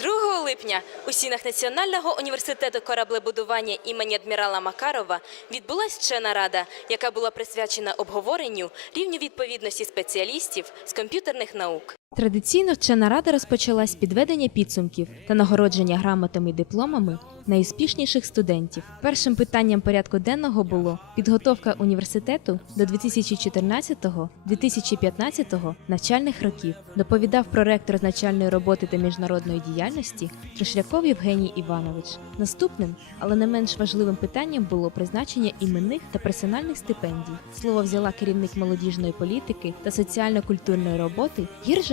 Другого липня у стінах Національного університету кораблебудування імені адмірала Макарова відбулася вчена рада, яка була присвячена обговоренню рівню відповідності спеціалістів з комп'ютерних наук. Традиційно вчена рада розпочалась підведення підсумків та нагородження грамотами і дипломами найуспішніших студентів. Першим питанням порядку денного було підготовка університету до 2014-2015 навчальних років. Доповідав проректор з начальної роботи та міжнародної діяльності Тришляков Євгеній Іванович. Наступним, але не менш важливим питанням було призначення іменних та персональних стипендій. Слово взяла керівник молодіжної політики та соціально-культурної роботи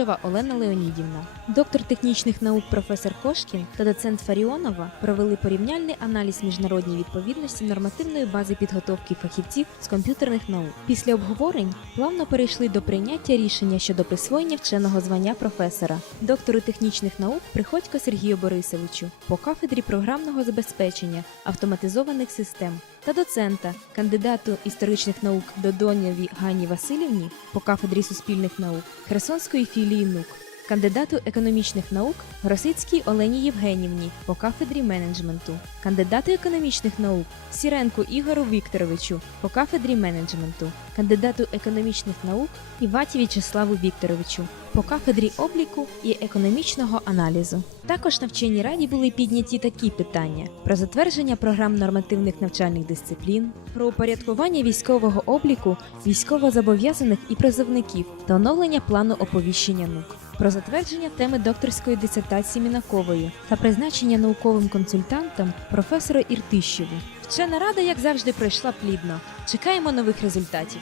Гіржева Олена Леонідівна. Доктор технічних наук професор Кошкін та доцент Фаріонова провели порівняльний аналіз міжнародній відповідності нормативної бази підготовки фахівців з комп'ютерних наук. Після обговорень плавно перейшли до прийняття рішення щодо присвоєння вченого звання професора, доктору технічних наук Приходько Сергію Борисовичу по кафедрі програмного забезпечення автоматизованих систем та доцента, кандидату історичних наук Додонєві Гані Васильівні по кафедрі суспільних наук Херсонської філії НУК, кандидату економічних наук Гросицькій Олені Євгенівні по кафедрі менеджменту, кандидату економічних наук Сіренку Ігору Вікторовичу по кафедрі менеджменту, кандидату економічних наук Іваті В'ячеславу Вікторовичу по кафедрі обліку і економічного аналізу. Також на вченій раді були підняті такі питання: про затвердження програм нормативних навчальних дисциплін, про упорядкування військового обліку військовозобов'язаних і призовників та оновлення плану оповіщення НУК. Про затвердження теми докторської дисертації Мінакової та призначення науковим консультантом професора Іртищеву. Вчена рада, як завжди, пройшла плідно. Чекаємо нових результатів.